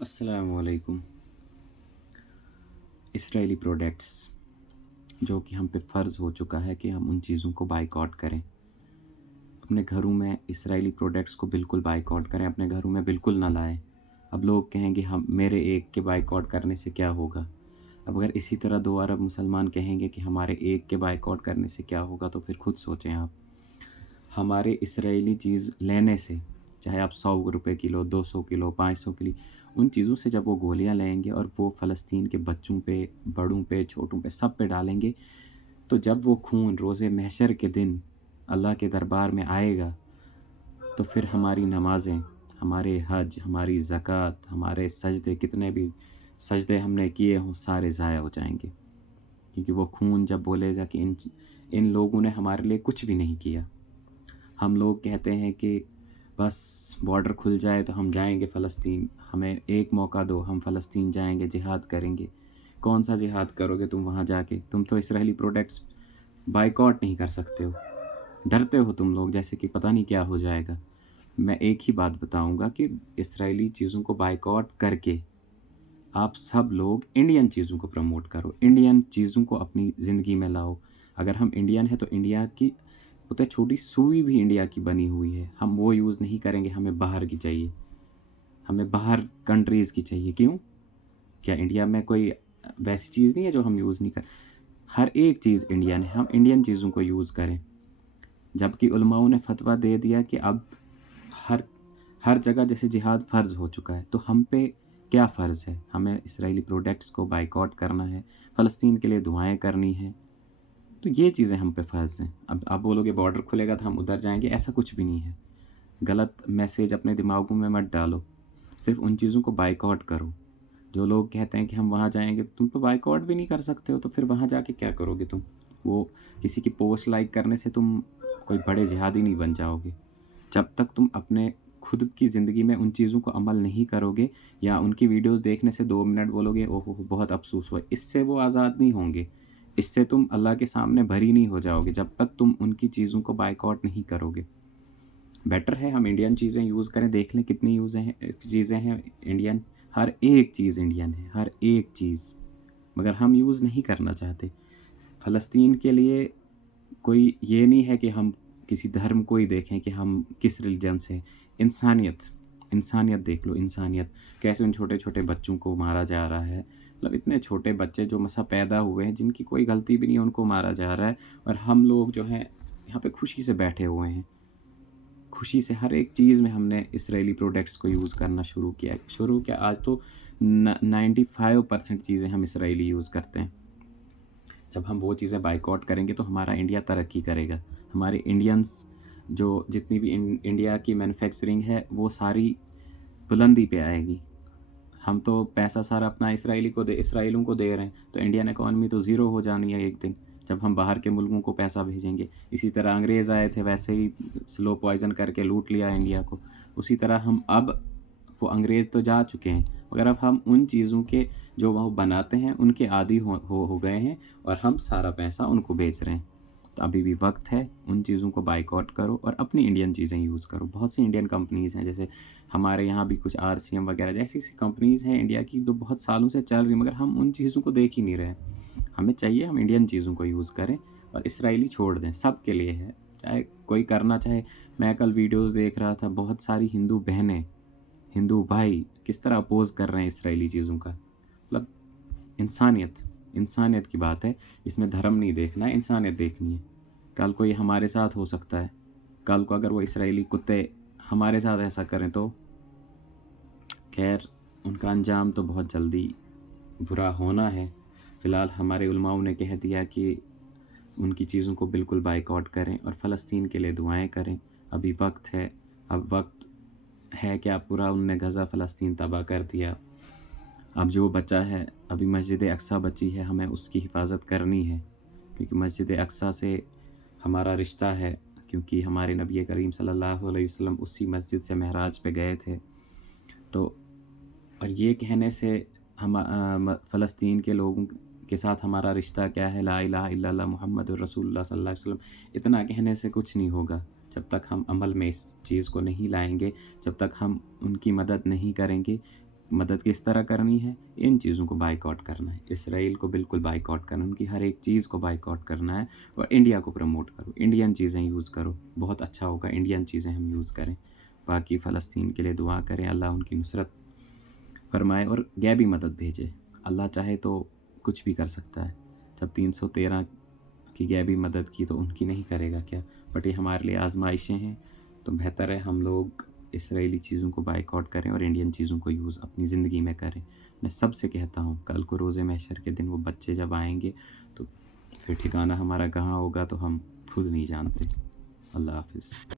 अस्सलामु अलैकुम। Israeli products जो कि हम पे फ़र्ज़ हो चुका है कि हम उन चीज़ों को बायकॉट करें। अपने घरों में इसराइली प्रोडक्ट्स को बिल्कुल बायकॉट करें, अपने घरों में बिल्कुल ना लाएँ। अब लोग कहेंगे हम मेरे एक के बायकॉट करने से क्या होगा? अब अगर इसी तरह 2 अरब मुसलमान कहेंगे कि हमारे एक के बायकॉट करने से क्या होगा, तो फिर खुद सोचें आप। हमारे इसराइली चीज़ लेने से, चाहे आप ₹100 किलो, 200 किलो, 500 किलो, उन चीज़ों से जब वो गोलियाँ लेंगे और वो फ़लस्तीन के बच्चों पे, बड़ों पे, छोटों पे, सब पे डालेंगे, तो जब वो खून रोज़े महशर के दिन अल्लाह के दरबार में आएगा, तो फिर हमारी नमाज़ें, हमारे हज, हमारी ज़कात, हमारे सजदे, कितने भी सजदे हमने किए हों, सारे ज़ाया हो जाएँगे। क्योंकि वो खून जब बोलेगा कि इन लोगों ने हमारे लिए कुछ भी नहीं किया। हम लोग कहते हैं कि बस बॉर्डर खुल जाए तो हम जाएँगे फ़लस्तीन, हमें एक मौका दो, हम फ़लस्तीन जाएँगे, जिहाद करेंगे। कौन-सा जिहाद करोगे तुम वहाँ जाके? तुम तो इसराइली प्रोडक्ट्स बायकॉट नहीं कर सकते हो। डरते हो तुम लोग जैसे कि पता नहीं क्या हो जाएगा। मैं एक ही बात बताऊँगा कि इसराइली चीज़ों को बायकॉट करके आप सब लोग इंडियन चीज़ों को प्रमोट करो, इंडियन चीज़ों को अपनी ज़िंदगी में लाओ। अगर हम इंडियन हैं तो इंडिया की पता है छोटी सुई भी इंडिया की बनी हुई है, हम वो यूज़ नहीं करेंगे, हमें बाहर की चाहिए, हमें बाहर कंट्रीज़ की चाहिए। क्यों? क्या इंडिया में कोई वैसी चीज़ नहीं है जो हम यूज़ नहीं कर हर एक चीज़ इंडियन है, हम इंडियन चीज़ों को यूज़ करें। जबकि उलमाओं ने फ़तवा दे दिया कि अब हर हर जगह जैसे जिहाद फ़र्ज़ हो चुका है, तो हम पे क्या फ़र्ज़ है? हमें इसराइली प्रोडक्ट्स को बायकॉट करना है, फ़लस्तीन के लिए दुआएँ करनी हैं, तो ये चीज़ें हम पे फ़र्ज़ हैं। अब आप बोलोगे बॉर्डर खुलेगा तो हम उधर जाएँगे, ऐसा कुछ भी नहीं है। गलत मैसेज अपने दिमागों में मत डालो, सिर्फ़ उन चीज़ों को बायकॉट करो। जो लोग कहते हैं कि हम वहाँ जाएँगे, तुम तो बायकॉट भी नहीं कर सकते हो, तो फिर वहाँ जाके क्या करोगे तुम? वो किसी की पोस्ट लाइक करने से तुम कोई बड़े जिहादी नहीं बन जाओगे। जब तक तुम अपने खुद की ज़िंदगी में उन चीज़ों को अमल नहीं करोगे या उनकी वीडियोज़ देखने से 2 मिनट बोलोगे, "ओह हो! बहुत अफ़सोस हुआ।" इससे वो आज़ाद नहीं होंगे। इससे तुम अल्लाह के सामने बरी नहीं हो जाओगे, जब तक तुम उनकी चीज़ों को बायकॉट नहीं करोगे। बेटर है हम इंडियन चीज़ें यूज़ करें, देख लें कितनी चीज़ें हैं इंडियन, हर एक चीज़ इंडियन है, हर एक चीज़। मगर हम यूज़ नहीं करना चाहते। फ़लस्तीन के लिए कोई ये नहीं है कि हम किसी धर्म को ही देखें कि हम किस रिलीजन से हैं। इंसानियत, इंसानियत देख लो, इंसानियत। कैसे उन छोटे-छोटे बच्चों को मारा जा रहा है। मतलब इतने छोटे बच्चे जो मसा पैदा हुए हैं, जिनकी कोई गलती भी नहीं है, उनको मारा जा रहा है और हम लोग जो हैं, यहाँ पे खुशी से बैठे हुए हैं। खुशी से हर एक चीज़ में हमने इसराइली प्रोडक्ट्स को यूज़ करना शुरू किया है। शुरू क्या, आज तो न 95% चीज़ें हम इसराइली यूज़ करते हैं। जब हम वो चीज़ें बायकॉट करेंगे तो हमारा इंडिया तरक्की करेगा। हमारे इंडियंस जो जितनी भी इंडिया की मैन्युफैक्चरिंग है वो सारी बुलंदी पे आएगी। हम तो पैसा सारा अपना इसराइलियों को दे रहे हैं, तो इंडियन इकॉनमी तो ज़ीरो हो जानी है एक दिन, जब हम बाहर के मुल्कों को पैसा भेजेंगे। इसी तरह अंग्रेज़ आए थे, वैसे ही स्लो पॉइज़न करके लूट लिया इंडिया को। उसी तरह हम अब वो अंग्रेज़ तो जा चुके हैं, मगर अब हम उन चीज़ों के जो वो बनाते हैं, उनके आदी हो गए हैं और हम सारा पैसा उनको बेच रहे हैं। तो अभी भी वक़्त है, उन चीज़ों को बायकॉट करो और अपनी इंडियन चीज़ें यूज़ करो। बहुत सी इंडियन कंपनीज़ हैं, जैसे हमारे यहाँ भी कुछ आरसीएम वगैरह जैसी-ऐसी कंपनीज़ हैं इंडिया की, जो बहुत सालों से चल रही, मगर हम उन चीज़ों को देख ही नहीं रहे हैं। हमें चाहिए हम इंडियन चीज़ों को यूज़ करें और इसराइली छोड़ दें, सबके लिए है। चाहे कोई करना चाहे। मैं कल वीडियोज़ देख रहा था, बहुत सारी हिंदू बहनें, हिंदू भाई किस तरह अपोज़ कर रहे हैं इसराइली चीज़ों का। मतलब इंसानियत, इंसानियत की बात है। इसमें धर्म नहीं देखना है, इंसानियत देखनी है। कल को ये हमारे साथ हो सकता है। कल को अगर वो इसराइली कुत्ते हमारे साथ ऐसा करें तो ख़ैर उनका अंजाम तो बहुत जल्दी बुरा होना है। फ़िलहाल हमारे उलमाओं ने कह दिया कि उनकी चीज़ों को बिल्कुल बायकॉट करें और फ़लस्तीन के लिए दुआएँ करें। अभी वक़्त है, अब वक़्त है क्या, पूरा उनने गज़ा फ़लस्तीन तबाह कर दिया। अब जो बचा है, अभी मस्जिद अक़सा बची है, हमें उसकी हिफ़ाज़त करनी है, क्योंकि मस्जिद अक़सा से हमारा रिश्ता है, क्योंकि हमारे नबी करीम सल्लल्लाहु अलैहि वसल्लम उसी मस्जिद से महराज पे गए थे। तो और ये कहने से फ़लस्तीन के लोगों के साथ हमारा रिश्ता क्या है, ला इलाहा इल्लल्लाह मुहम्मदुर रसूलुल्लाह सल्लल्लाहु अलैहि वसल्लम, इतना कहने से कुछ नहीं होगा। जब तक हम अमल में इस चीज़ को नहीं लाएँगे, जब तक हम उनकी मदद नहीं करेंगे, مدد کس طرح کرنی ہے؟ ان چیزوں کو بائیکاٹ کرنا ہے، اسرائیل کو بالکل بائیکاٹ کرنا ہے، ان کی ہر ایک چیز کو بائیکاٹ کرنا ہے، اور انڈیا کو پروموٹ کرو، انڈین چیزیں یوز کرو، بہت اچھا ہوگا انڈین چیزیں ہم یوز کریں۔ باقی فلسطین کے لیے دعا کریں، اللہ ان کی نصرت فرمائے اور غیبی مدد بھیجے۔ اللہ چاہے تو کچھ بھی کر سکتا ہے، جب 313 کی غیبی مدد کی تو ان کی نہیں کرے گا کیا؟ بٹ یہ ہمارے لیے آزمائشیں ہیں، تو بہتر ہے ہم لوگ اسرائیلی چیزوں کو بائیکاٹ کریں اور انڈین چیزوں کو یوز اپنی زندگی میں کریں۔ میں سب سے کہتا ہوں کل کو روز محشر کے دن وہ بچے جب آئیں گے تو پھر ٹھکانہ ہمارا کہاں ہوگا تو ہم خود نہیں جانتے۔ اللہ حافظ۔